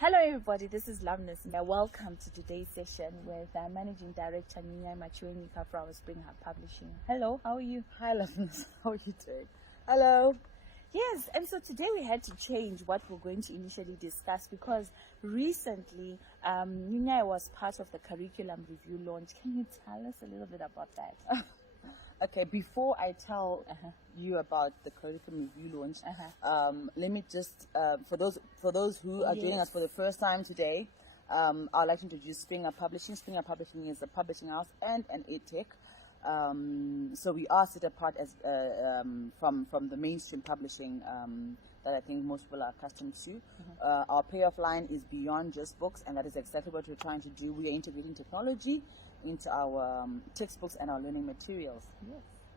Hello everybody, this is Loveness and welcome to today's session with Managing Director Nyunyai Machiwenyika from Spring Hub Publishing. Hello, how are you? Hi Loveness, how are you doing? Hello. Yes, and so today we had to change what we're going to initially discuss because recently Nyunyai was part of the curriculum review launch. Can you tell us a little bit about that? Okay, before I tell you about the curriculum review launch, let me just for those who are joining us for the first time today, I'd like to introduce Spring Hub Publishing. Spring Hub Publishing is a publishing house and an edtech. So we are set apart as from the mainstream publishing that I think most people are accustomed to. Our payoff line is beyond just books, and that is exactly what we're trying to do. We are integrating technology into our textbooks and our learning materials.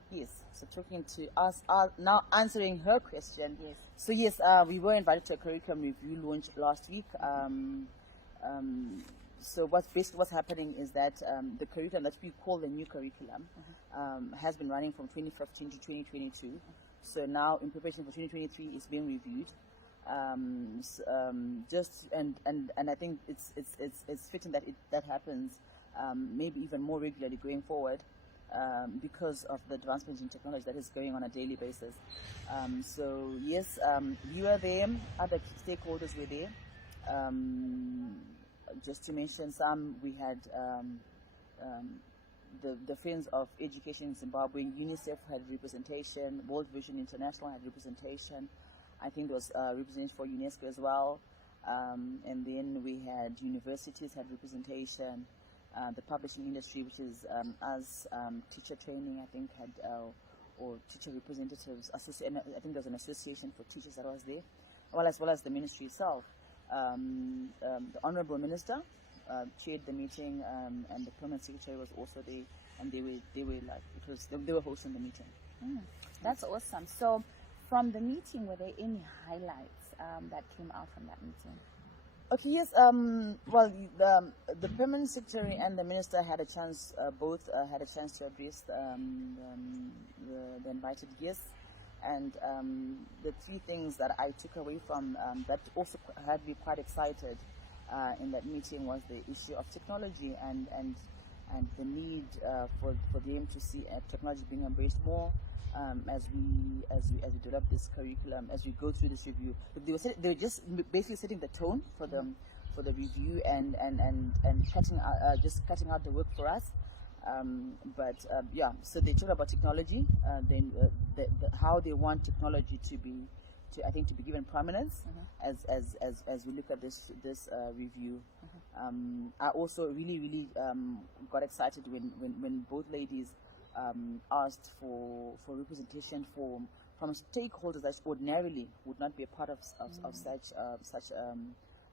Yes. So talking to us, now answering her question. Yes. So yes, we were invited to a curriculum review launch last week. So what's happening is that the curriculum that we call the new curriculum has been running from 2015 to 2022. So now in preparation for 2023 it's being reviewed. And I think it's fitting that that happens maybe even more regularly going forward because of the advancement in technology that is going on a daily basis. So yes, we were there, other stakeholders were there. Just to mention some, we had the Friends of Education in Zimbabwe, UNICEF had representation, World Vision International had representation. I think there was representation for UNESCO as well. And then we had universities had representation. The publishing industry, which is as teacher training, I think had or teacher representatives. I think there was an association for teachers that was there, as well as the ministry itself. The Honourable Minister chaired the meeting, and the Permanent Secretary was also there, and they were hosting the meeting. That's awesome. So, from the meeting, were there any highlights that came out from that meeting? Okay, yes. Well, the Permanent Secretary and the Minister had a chance. Both had a chance to address the invited guests, and the three things that I took away from that also had me quite excited in that meeting was the issue of technology and the need for them to see technology being embraced more as we develop this curriculum, as we go through this review. They were just basically setting the tone for the review and cutting out the work for us. So they talked about technology, then how they want technology to be given prominence as we look at this review. I also really got excited when both ladies asked for representation from stakeholders that ordinarily would not be a part of such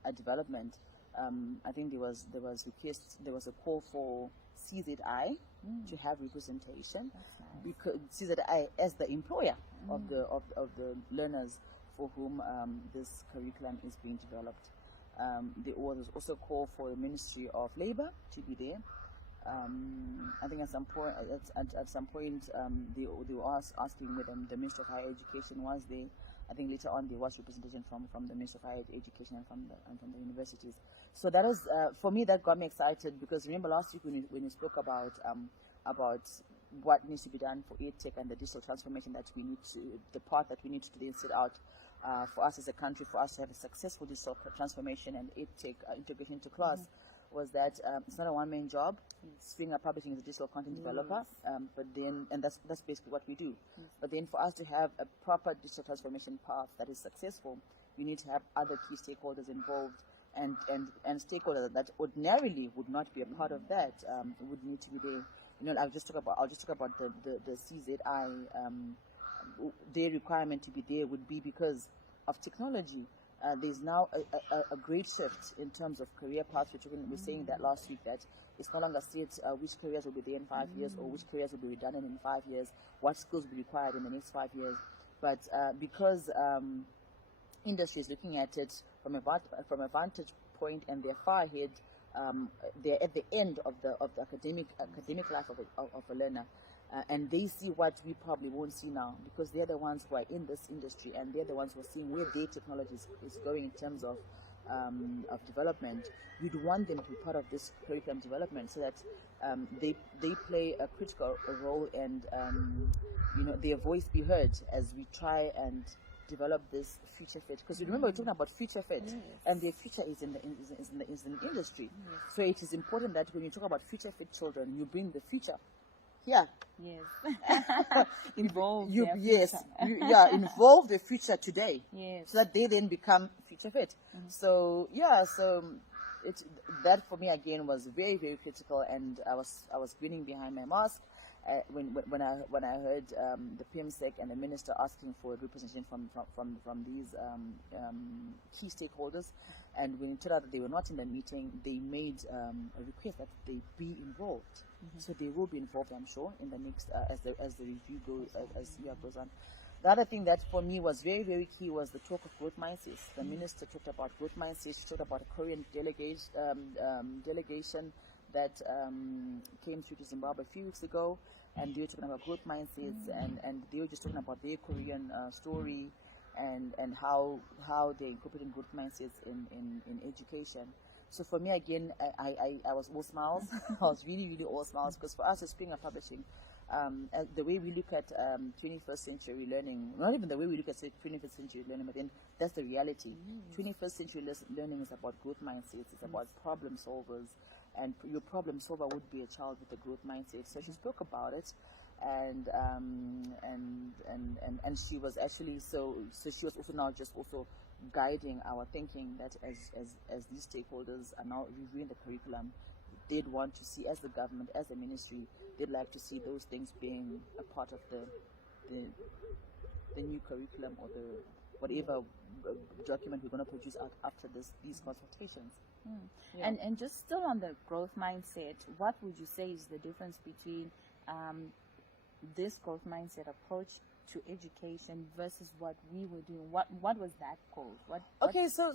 a development. I think there was a call for CZI to have representation, because CZI as the employer of the learners for whom this curriculum is being developed. There was also a call for the Ministry of Labour to be there. I think at some point they were asking whether the Ministry of Higher Education was there. I think later on there was representation from the Ministry of Higher Education and from the universities. So that was for me, that got me excited, because remember last week when we spoke about what needs to be done for EdTech and the digital transformation the part that we need to then set out for us as a country, for us to have a successful digital transformation and EdTech integration into class. Was that it's not a one-man job. Spring Hub Publishing is a digital content developer, and that's basically what we do. But then for us to have a proper digital transformation path that is successful, we need to have other key stakeholders involved, and stakeholders that ordinarily would not be a part of that would need to be there. I'll just talk about the CZI. Their requirement to be there would be because of technology. There's now a great shift in terms of career paths. We're saying that last week, that it's no longer set which careers will be there in 5 years or which careers will be redundant in 5 years, what skills will be required in the next 5 years. But because industry is looking at it from a vantage point, and they're far ahead, they're at the end of the academic life of a learner. And they see what we probably won't see now, because they're the ones who are in this industry, and they're the ones who are seeing where their technology is going in terms of of development, we'd want them to be part of this curriculum development so that they play a critical role and their voice be heard as we try and develop this future fit. Because remember, we're talking about future fit, and their future is in the industry. So it is important that when you talk about future fit children, you bring the future here. Yes. Involve involve the future today. Yes. So that they then become future fit. So it that for me again was very, very critical, and I was grinning behind my mask when I heard the PMSEC and the minister asking for representation from these key stakeholders, and when it turned out that they were not in the meeting, they made a request that they be involved. So they will be involved, I'm sure, in the next as the review goes as the year goes on. The other thing that for me was very, very key was the talk of growth mindsets. The minister talked about growth mindsets. She talked about a Korean delegation that came through to Zimbabwe a few weeks ago, and they were talking about growth mindsets, and they were just talking about their Korean story and how they're incorporating growth mindsets in education. So for me, again, I was all smiles. I was really, really all smiles, because for us as Springer Publishing, the way we look at 21st century learning, not even the way we look at 21st century learning, but then that's the reality. 21st century learning is about growth mindsets. It's about problem solvers, and your problem solver would be a child with a growth mindset. So she spoke about it, and she was actually so she was also now just also guiding our thinking that as these stakeholders are now reviewing the curriculum, they'd want to see, as the government, as the ministry, they'd like to see those things being a part of the new curriculum or the whatever document we're going to produce out after these consultations. And just still on the growth mindset, what would you say is the difference between this growth mindset approach to education versus what we were doing? What was that called? Okay, so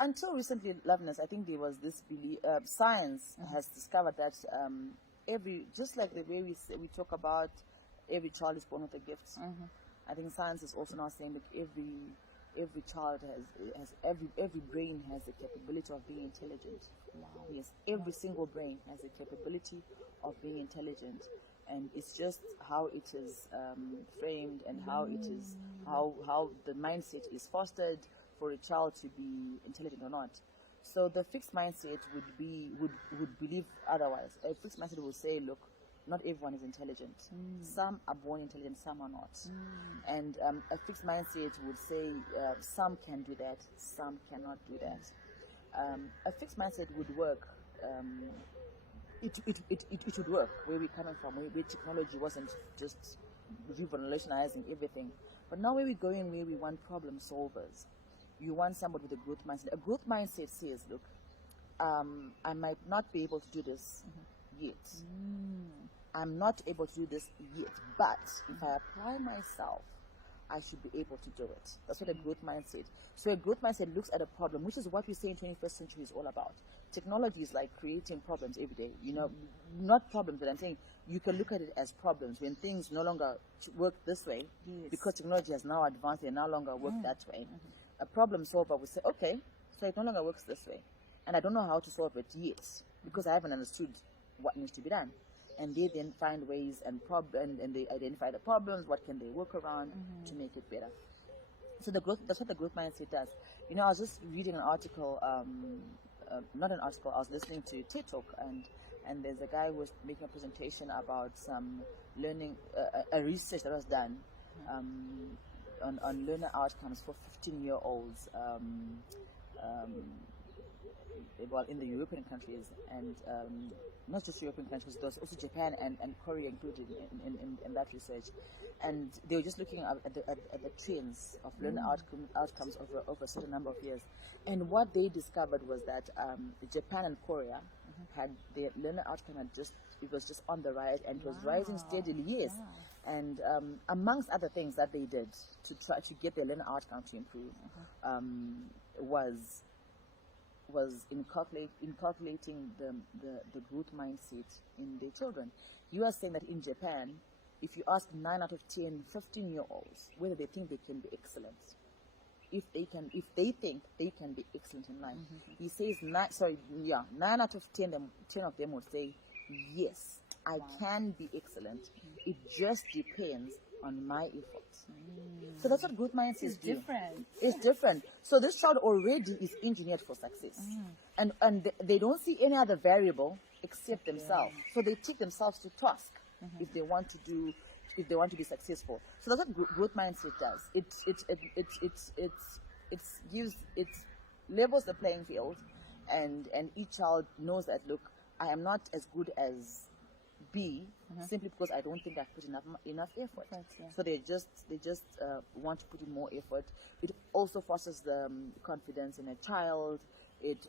until recently, Loveness, I think there was this belief. Science has discovered that just like the way we talk about every child is born with a gift. I think science is also now saying that every child every brain has the capability of being intelligent. Wow. Yes, every single brain has the capability of being intelligent. And it's just how it is framed, and how it is how the mindset is fostered for a child to be intelligent or not. So the fixed mindset would believe otherwise. A fixed mindset will say, look, not everyone is intelligent. Some are born intelligent, some are not. And a fixed mindset would say some can do that, some cannot do that. A fixed mindset would work. It would work where we're coming from, where technology wasn't just revolutionizing everything. But now where we're going, where we want problem solvers, you want somebody with a growth mindset. A growth mindset says, look, I might not be able to do this yet. I'm not able to do this yet, but if I apply myself, I should be able to do it. That's what a growth mindset. So a growth mindset looks at a problem, which is what we say in 21st century is all about. Technology is like creating problems every day. Not problems, but I'm saying you can look at it as problems when things no longer work this way, because technology has now advanced and no longer work that way. A problem solver will say, okay, so it no longer works this way, and I don't know how to solve it yet because I haven't understood what needs to be done. And they then find ways and they identify the problems. What can they work around to make it better? So that's what the growth mindset does. I was just reading an article, not an article. I was listening to TED Talk, and there's a guy who was making a presentation about some learning, a research that was done on learner outcomes for 15-year-olds. Well, in the European countries, and not just European countries, there was also Japan and Korea included in that research. And they were just looking at the trends of learner outcomes over a certain number of years. And what they discovered was that Japan and Korea had their learner outcome it was just on the rise, and it was rising steadily, yes. And amongst other things that they did to try to get their learner outcome to improve was inculcating the growth mindset in their children. You are saying that in Japan, if you ask 9 out of 10 15-year-olds whether they think they can be excellent, if they think they can be excellent in life. He says 9 out of 10 of them would say yes, I can be excellent. It just depends on my efforts. So that's what growth mindsets do. Different. It's different. So this child already is engineered for success, and they don't see any other variable except themselves. So they take themselves to task if they want to be successful. So that's what growth mindset does. It levels the playing field, and each child knows that, look, I am not as good as B simply because I don't think I've put enough effort. Right, yeah. So they just want to put in more effort. It also fosters the confidence in a child. It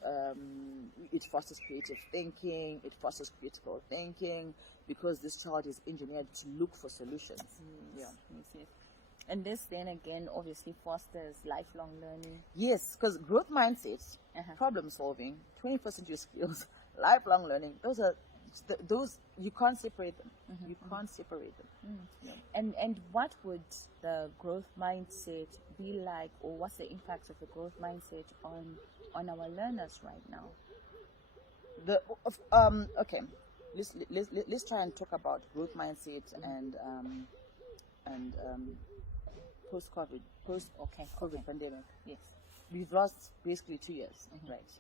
fosters creative thinking. It fosters critical thinking, because this child is engineered to look for solutions. Yes, yes. And this then again obviously fosters lifelong learning. Yes, because growth mindset, problem solving, 21st century skills, lifelong learning, those you can't separate them. You can't separate them. Yeah. And what would the growth mindset be like, or what's the impact of the growth mindset on our learners right now? Okay, let's try and talk about growth mindset and post-COVID pandemic. Yes. We've lost basically 2 years, right?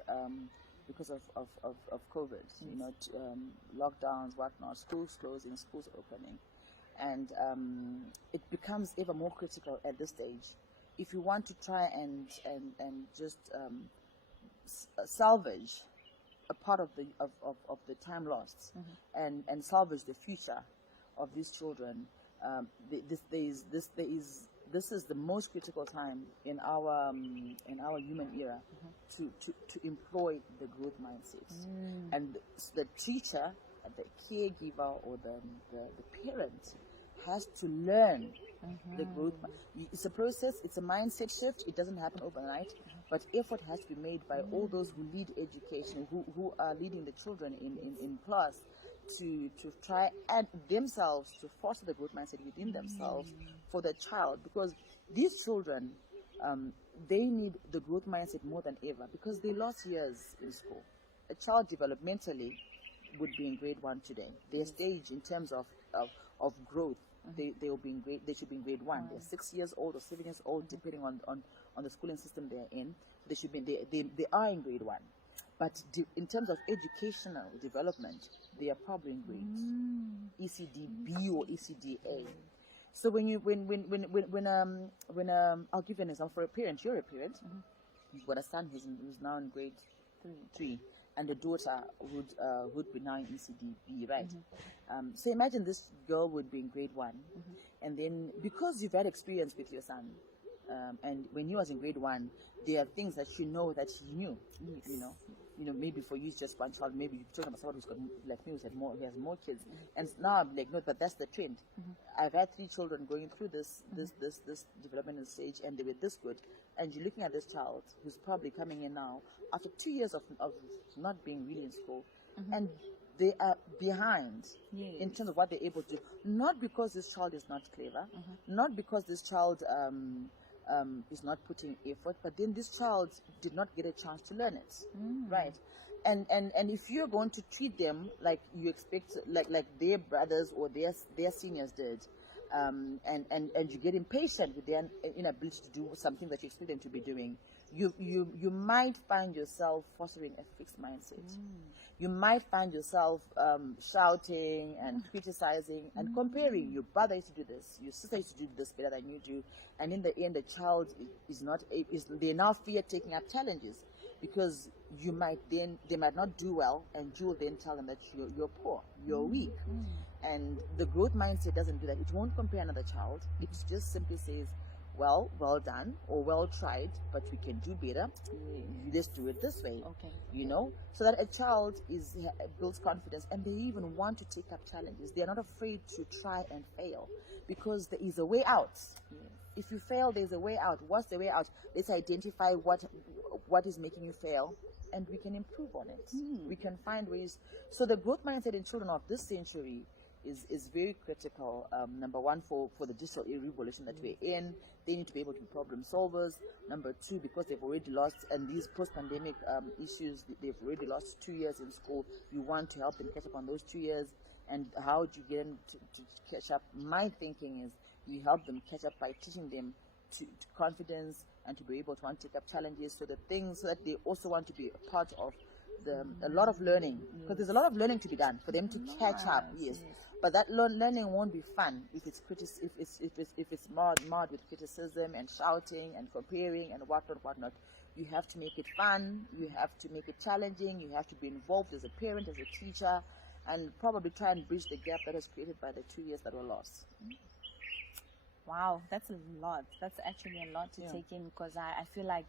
Because of COVID, lockdowns, whatnot, schools closing, schools opening, and it becomes ever more critical at this stage. If you want to try and just salvage a part of the time lost, and salvage the future of these children, this is the most critical time in our human era to employ the growth mindset. And the teacher, the caregiver, or the parent has to learn the growth. It's a process. It's a mindset shift. It doesn't happen overnight, but effort has to be made by all those who lead education, who are leading the children in class, to try and themselves to foster the growth mindset within themselves for the child, because these children, they need the growth mindset more than ever, because they lost years in school. A child developmentally would be in grade 1 today. Their stage in terms of growth, they will be in grade. They should be in grade 1. They're 6 years old or 7 years old, depending on the schooling system they're in. They should be. They are in grade 1. But in terms of educational development, they are probably in grade ECD B or ECD A. So when I'll give you an example for a parent. You're a parent. You've got a son who's now in grade 3, and a daughter would be now in ECD B, right? So imagine this girl would be in grade 1, and then because you've had experience with your son, and when he was in grade 1, there are things that you know that he knew. Maybe for you it's just one child. Maybe you're talking about someone who's got, like me, he has more kids. And now I'm like, no, but that's the trend. I've had 3 children going through this developmental stage, and they were this good. And you're looking at this child who's probably coming in now after 2 years of not being really in school, and they are behind in terms of what they're able to do. Not because this child is not clever, not because this child is not putting effort, but then this child did not get a chance to learn it, right? And if you're going to treat them like you expect, like their brothers or their seniors did, and you get impatient with their inability to do something that you expect them to be doing, you might find yourself fostering a fixed mindset. You might find yourself shouting and criticizing and comparing. Your brother used to do this, your sister used to do this better than you do, and in the end, the child they now fear taking up challenges, because they might not do well, and you will then tell them that you're poor, you're weak. And the growth mindset doesn't do that. It won't compare another child. It just simply says, well done, or well tried, but we can do better. Let's do it this way. Okay. So that a child builds confidence, and they even want to take up challenges. They are not afraid to try and fail, because there is a way out. If you fail, there's a way out. What's the way out? Let's identify what is making you fail, and we can improve on it. We can find ways. So the growth mindset in children of this century is very critical. Number one, for the digital revolution that we're in, they need to be able to be problem solvers. Number two, because they've already lost, and these post-pandemic issues, they've already lost 2 years in school. You want to help them catch up on those 2 years. And how do you get them to catch up? My thinking is you help them catch up by teaching them to confidence and to be able to want to take up challenges, so that they also want to be a part of a lot of learning, because there's a lot of learning to be done for them to catch up. Yes. But that learning won't be fun if it's marred with criticism and shouting and comparing and whatnot. You have to make it fun. You have to make it challenging. You have to be involved as a parent, as a teacher, and probably try and bridge the gap that was created by the 2 years that were lost. Wow, that's a lot. That's actually a lot to take in, because I feel like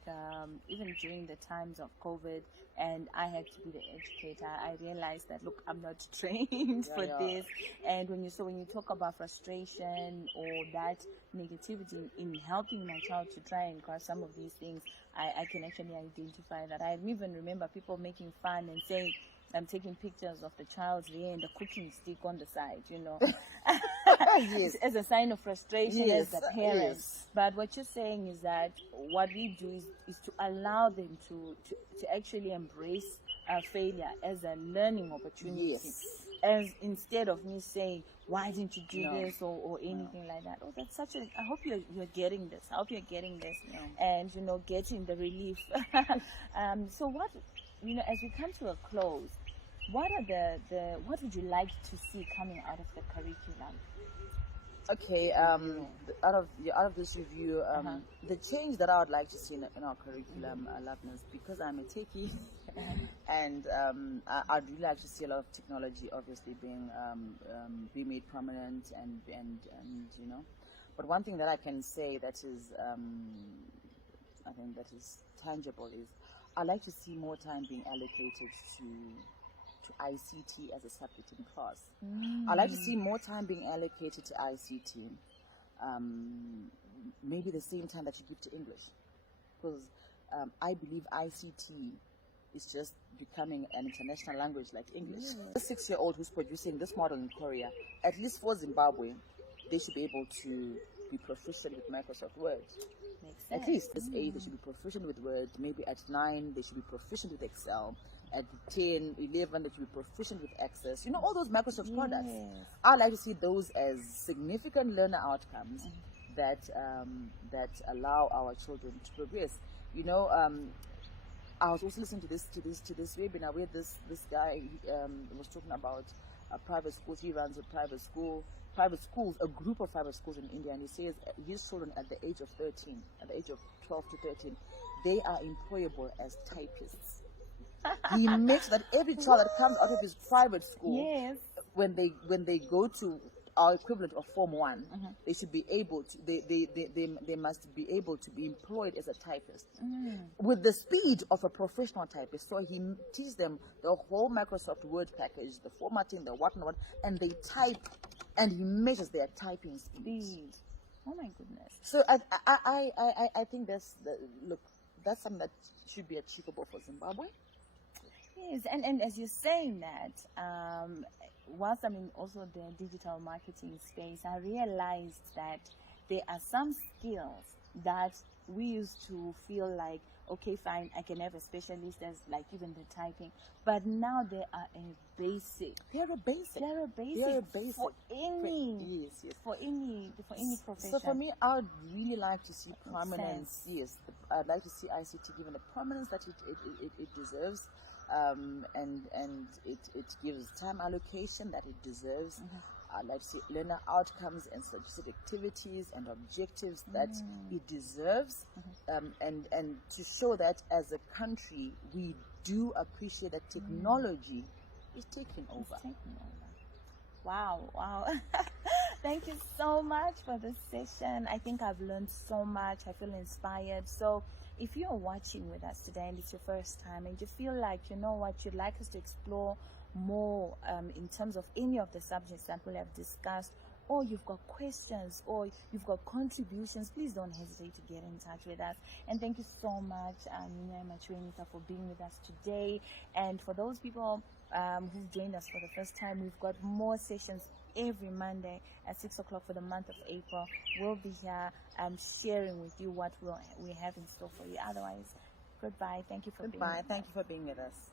even during the times of COVID, and I had to be the educator, I realized that, look, I'm not trained for this. And when you talk about frustration or that negativity in helping my child to try and grasp some of these things, I can actually identify that. I even remember people making fun and saying, I'm taking pictures of the child's hair and the cooking stick on the side, Yes. as a sign of frustration as the parent. Yes. But what you're saying is that what we do is to allow them to actually embrace failure as a learning opportunity. Yes. As instead of me saying, why didn't you do this or anything like that. Oh, that's such a, I hope you're getting this. I hope you're getting this and, getting the relief. So what, as we come to a close, what are what would you like to see coming out of the curriculum? Okay, out of this review, the change that I would like to see in our curriculum, Loveness, because I'm a techie, and I'd really like to see a lot of technology, obviously, being made prominent, and But one thing that I can say that is, I think that is tangible is, I'd like to see more time being allocated to ICT as a subject in class. I'd like to see more time being allocated to ICT, maybe the same time that you give to English, because I believe ICT is just becoming an international language like English. The 6-year-old who's producing this model in Korea, at least for Zimbabwe, they should be able to be proficient with Microsoft Word. Makes sense. At least this age, they should be proficient with Word. Maybe at 9, they should be proficient with Excel. At 10, 11, they should be proficient with Access. All those Microsoft products. I like to see those as significant learner outcomes that allow our children to progress. I was also listening to this webinar where this guy was talking about private schools. He runs a private schools, a group of private schools in India, and he says his children at the age of 13, at the age of 12 to 13, they are employable as typists. He makes that every child that comes out of his private school, when they go to our equivalent of Form 1, they should be able to, they must be able to be employed as a typist with the speed of a professional typist. So he teaches them the whole Microsoft Word package, the formatting, the what, and they type, and he measures their typing speed. Oh my goodness. So I think that's something that should be achievable for Zimbabwe. Yes, and as you're saying that, whilst I'm in also the digital marketing space, I realized that there are some skills that we used to feel like, okay, fine, I can have a specialist as like even the typing, but now they are a basic. They're a basic for any for any profession. So for me, I would really like to see prominence. Yes, I'd like to see ICT given the prominence that it deserves. And it gives time allocation that it deserves. I'd like to see learner outcomes and suggested activities and objectives that it deserves, and to show that as a country we do appreciate that technology is taking over. Wow. Thank you so much for this session. I think I've learned so much. I feel inspired. So if you're watching with us today and it's your first time and you feel like, you'd like us to explore more in terms of any of the subjects that we have discussed, or you've got questions or you've got contributions, please don't hesitate to get in touch with us. And thank you so much, Nyunyai Machiwenyika, for being with us today. And for those people who've joined us for the first time, we've got more sessions every Monday at 6 o'clock for the month of April. We'll be here sharing with you what we have in store for you. Otherwise, goodbye. Thank you for being with us. Thank you for being with us.